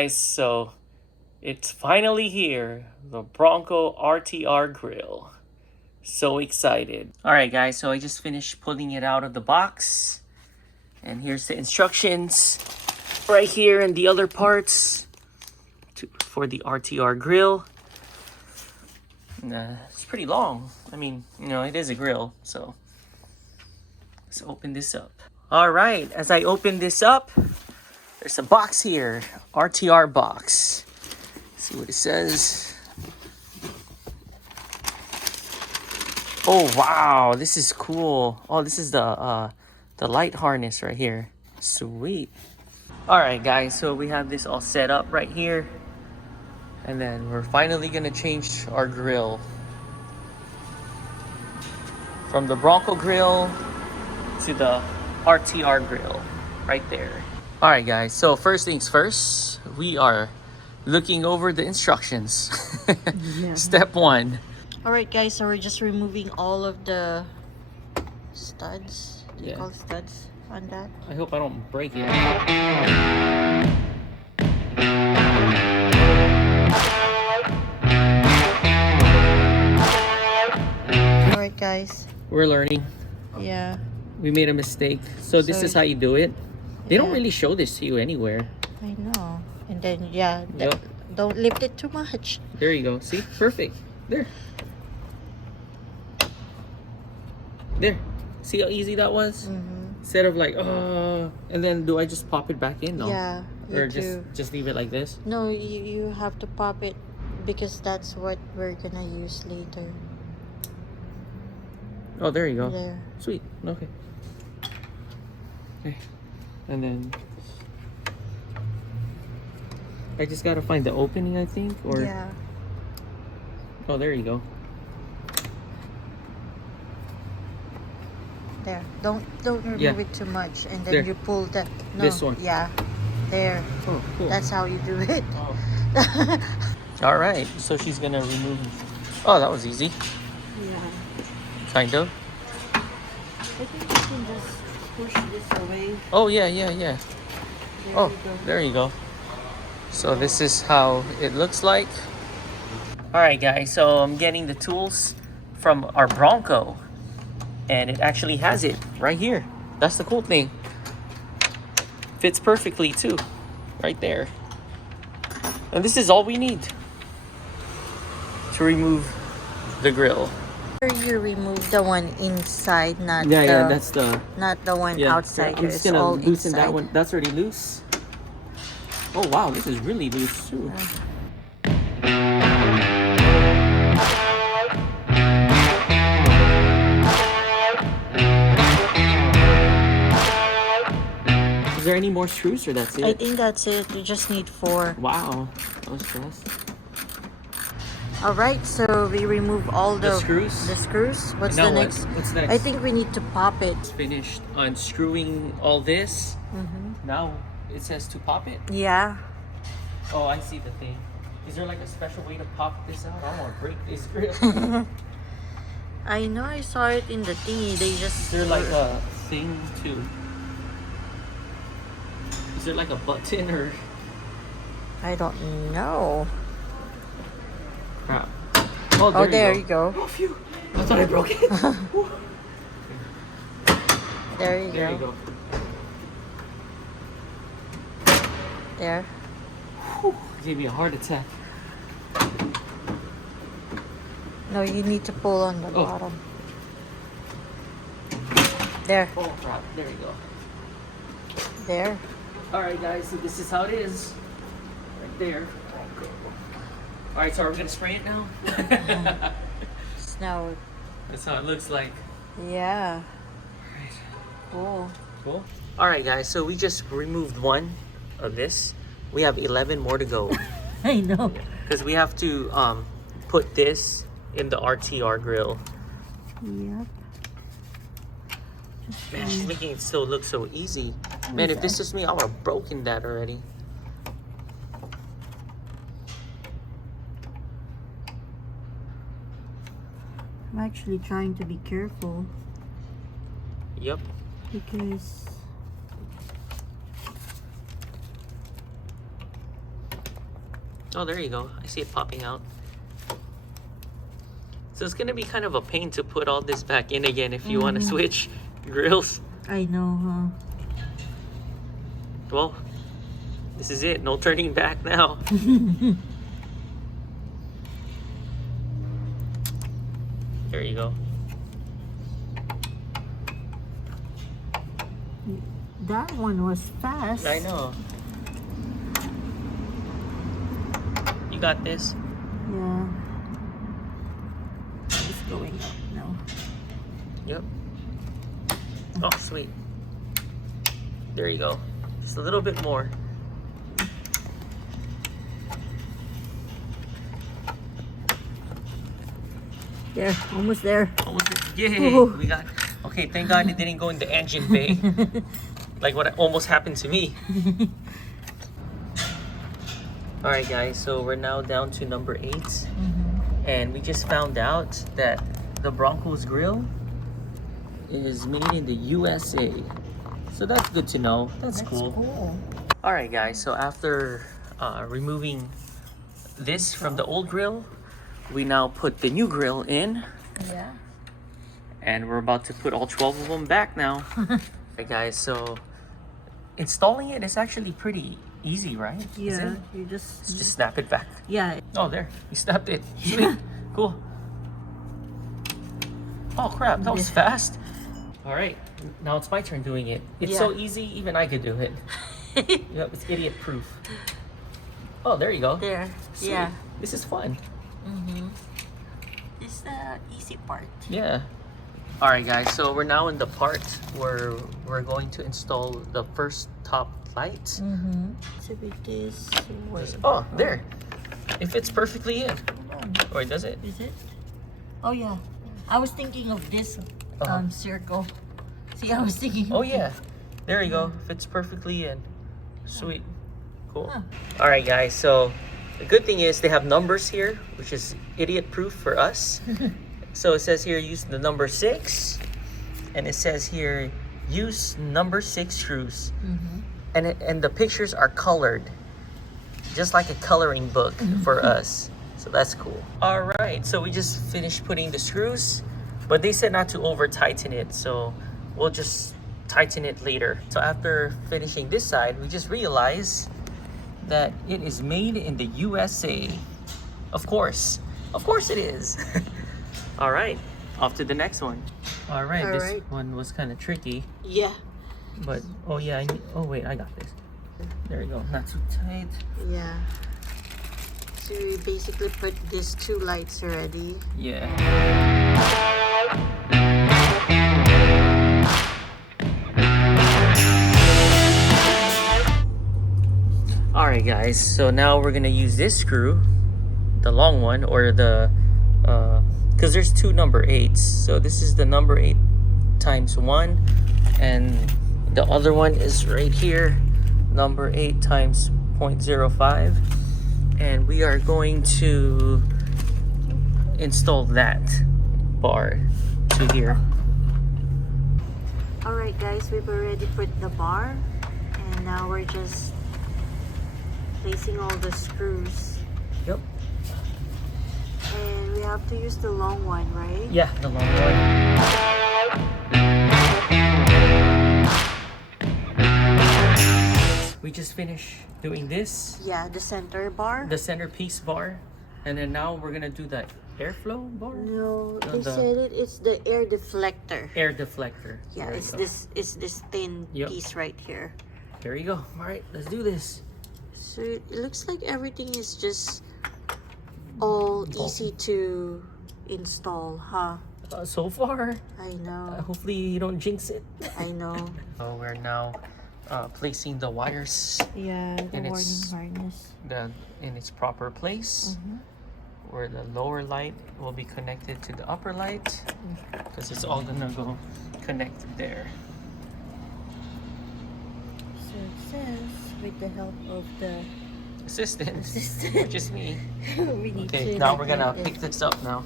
guys, so it's finally here, the Bronco RTR grill. So excited. Alright guys, so I just finished pulling it out of the box. And here's the instructions right here and the other parts for the RTR grill. And, it's pretty long. I mean, you know, it is a grill, so let's open this up. Alright, as I open this up, there's a box here, RTR box. Let's see what it says. Oh wow, this is cool. Oh, this is the light harness right here. Sweet. All right, guys. So we have this all set up right here, and then we're finally gonna change our grill from the Bronco grill to the RTR grill right there. All right, guys. So first things first, we are looking over the instructions. Yeah. Step 1. All right, guys, so we're just removing all of the studs. Do you call it studs on that? I hope I don't break it. All right, guys. We're learning. Yeah. We made a mistake. So this is how you do it. They don't really show this to you anywhere. I know. And then, yeah, don't lift it too much. There you go. See? Perfect. There. There. See how easy that was? Instead of like, and then do I just pop it back in? No. Yeah. Or just leave it like this? No, you have to pop it because that's what we're gonna use later. Oh, there you go. There. Sweet. Okay. Okay. And then I just gotta find the opening, I think, or yeah. Oh, there you go. There. Don't remove it too much, and then you pull the. No, this one. Yeah. There. Oh, cool. That's how you do it. Oh. All right. So she's gonna remove. Oh, that was easy. Yeah. Kind of. I think you can just push this away. Oh yeah. There there you go. So this is how it looks like. All right, guys. So I'm getting the tools from our Bronco. And it actually has it right here. That's the cool thing. Fits perfectly too. Right there. And this is all we need to remove the grill. You remove the one inside, not that's the not the one outside. I'm just gonna loosen that one. That's already loose. Oh wow, this is really loose too. Is there any more screws or that's it? I think that's it. You just need 4. Wow, that was fast. All right, so we remove all the screws. The screws. What's now the next? What's next? I think we need to pop it. It's finished unscrewing all this. Now it says to pop it. Yeah. Oh, I see the thing. Is there like a special way to pop this out? I don't want to break this grill. I know. I saw it in the thingy. They just. Is there like a thing to? Is there like a button or? I don't know. Crap. Oh, there you go. Oh, phew. I thought I broke it. There you There you go. go. There. Whew. Gave me a heart attack. No, you need to pull on the bottom. There. Oh crap! There you go. There. All right, guys. So this is how it is. Right there. All right. So are we gonna spray it now? Now. That's how it looks like. Yeah. All right. Cool. Cool. All right, guys. So we just removed one of this. We have 11 more to go. I know. Because we have to put this in the RTR grill. Yep. Man, she's making it still look so easy. Man, if this is me, I would have broken that already. I'm actually trying to be careful. Yep. Because Oh, there you go. I see it popping out. So it's gonna be kind of a pain to put all this back in again if you want to switch grills. I know, huh? Well, this is it. No turning back now. There you go. That one was fast. I know. You got this. Yeah. It's going up now. Yep. Oh, sweet. There you go. Just a little bit more. There, almost there. Almost there. Yay! Ooh. We got. Okay, thank God it didn't go in the engine bay, like what almost happened to me. All right, guys. So we're now down to number 8, and we just found out that the Bronco's grill is made in the USA. So that's good to know. That's cool. All right, guys. So after removing this from the old grill, we now put the new grill in. Yeah. And we're about to put all 12 of them back now. Okay, guys, so installing it is actually pretty easy, right? Yeah, you just snap it back. Yeah. Oh, there, you snapped it. Sweet. Cool. Oh crap, that was fast. All right, now it's my turn doing it. It's so easy, even I could do it. Yep, it's idiot proof. Oh, there you go. There. Sweet. Yeah. This is fun. It's the easy part. Yeah. All right, guys, so we're now in the part where we're going to install the first top light. So with this way. Oh, there. It fits perfectly in. Or does it? Is it? Oh yeah. I was thinking of this circle. See, I was thinking. Oh yeah. There you go. Fits perfectly in. Sweet. Cool. All right, guys, so the good thing is they have numbers here, which is idiot proof for us. So it says here use the number 6, and it says here use number 6 screws, and the pictures are colored, just like a coloring book for us. So that's cool. All right, so we just finished putting the screws, but they said not to over tighten it, so we'll just tighten it later. So after finishing this side, we just realized that it is made in the USA. Of course it is. All right, off to the next one. All right, this one was kind of tricky. Yeah. But, oh yeah, oh wait, I got this. There you go, not too tight. Yeah. So we basically put these 2 lights already. Yeah. All right, guys, so now we're gonna use this screw, the long one, or the because there's 2 number 8s, so this is the number 8 times 1, and the other one is right here, number 8 times 0.05, and we are going to install that bar to here. All right, guys, we've already put the bar, and now we're just placing all the screws. Yep. And we have to use the long one, right? Yeah, the long one. We just finished doing this. Yeah, the center bar. The centerpiece bar. And then now we're gonna do the airflow bar? No, they said it's the air deflector. Air deflector. Yeah, There it's you go. this thin piece right here. There you go. All right, let's do this. So it looks like everything is just all easy to install, huh? So far. I know. Hopefully you don't jinx it. I know. So we're now placing the wires. Yeah, the And warning it's harness. In its proper place, where the lower light will be connected to the upper light, because it's all gonna go connect there. So it says with the help of the Assistant, which is me. we need Okay, to now we're gonna like pick this up now.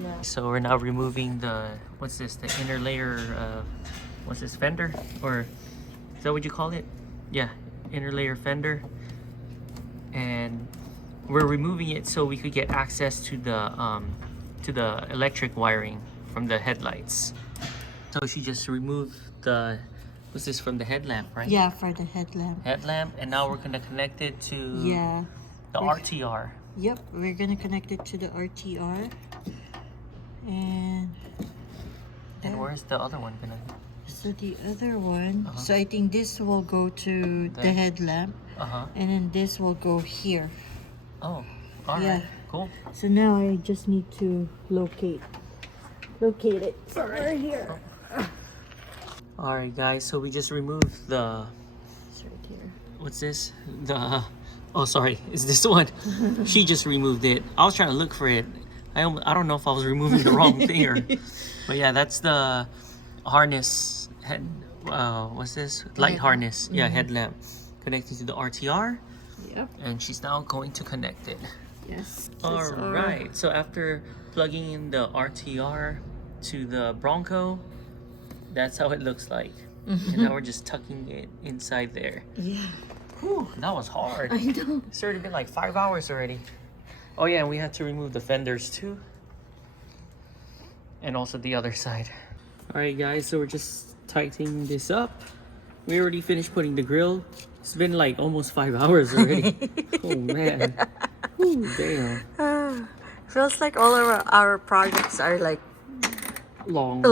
Yeah. So we're now removing the, what's this, the inner layer, what's this, fender? Or is that what you call it? Yeah, inner layer fender. And we're removing it so we could get access to the electric wiring from the headlights. So she just removed the, what's this, from the headlamp, right? Yeah, for the headlamp. Headlamp, and now we're gonna connect it to the RTR. Yep, we're gonna connect it to the RTR. And where's the other one gonna? So the other one, so I think this will go to the headlamp, and then this will go here. Oh, all right, cool. So now I just need to locate it somewhere here. All right, guys. So we just removed the. It's right here. What's this? The. Oh, sorry. It's this one. She just removed it. I was trying to look for it. I don't know if I was removing the wrong thing or. But yeah, that's the harness head. What's this? Light harness. Yeah, headlamp connected to the RTR. Yep. And she's now going to connect it. Yes. All right. So after plugging in the RTR to the Bronco, that's how it looks like. And now we're just tucking it inside there. Yeah. Whew, that was hard. I know. It's already been like 5 hours already. Oh yeah, and we had to remove the fenders too. And also the other side. All right, guys. So we're just tightening this up. We already finished putting the grill. It's been like almost 5 hours already. Oh man. Ooh, damn. Feels like all of our projects are like long.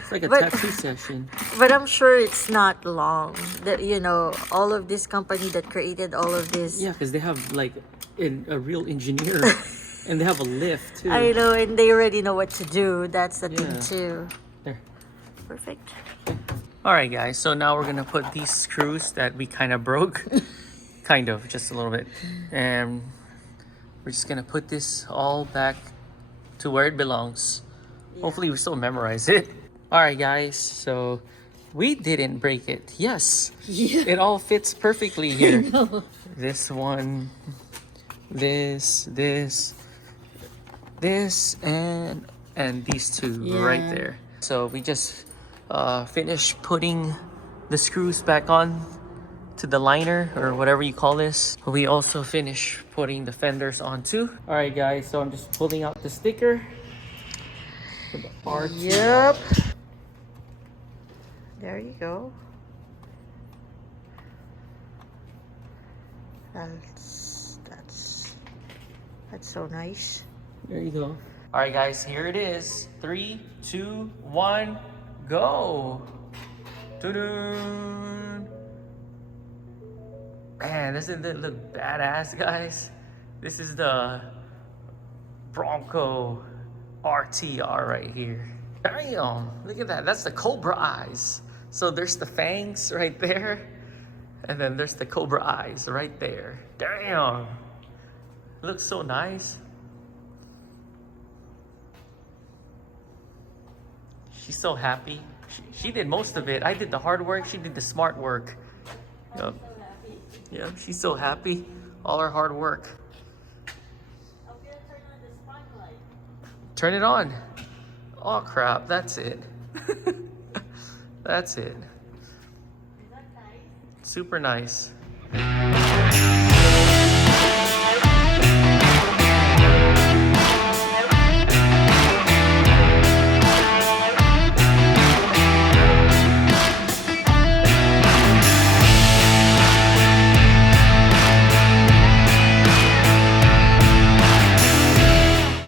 It's like a tattoo session. But I'm sure it's not long. That, you know, all of this company that created all of this. Yeah, because they have like a real engineer. And they have a lift too. I know, and they already know what to do. That's the thing too. There. Perfect. All right, guys. So now we're gonna put these screws that we kind of broke, kind of, just a little bit, and we're just gonna put this all back to where it belongs. Hopefully, we still memorize it. All right, guys. So we didn't break it. Yes, it all fits perfectly here. This one, this, and these two right there. So we just finished putting the screws back on to the liner or whatever you call this. We also finished putting the fenders on too. All right, guys. So I'm just pulling out the sticker for the RT. Yep. There you go. That's so nice. There you go. All right, guys, here it is. 3, 2, 1, go. Doo-doo. Man, doesn't it look badass, guys? This is the Bronco RTR right here. Damn, look at that. That's the Cobra eyes. So there's the fangs right there. And then there's the Cobra eyes right there. Damn. Looks so nice. She's so happy. She did most of it. I did the hard work. She did the smart work. Yep. Yeah, she's so happy. All her hard work. I'm gonna turn on the spotlight. Turn it on. Oh crap, that's it. That's it. Is that nice? Super nice.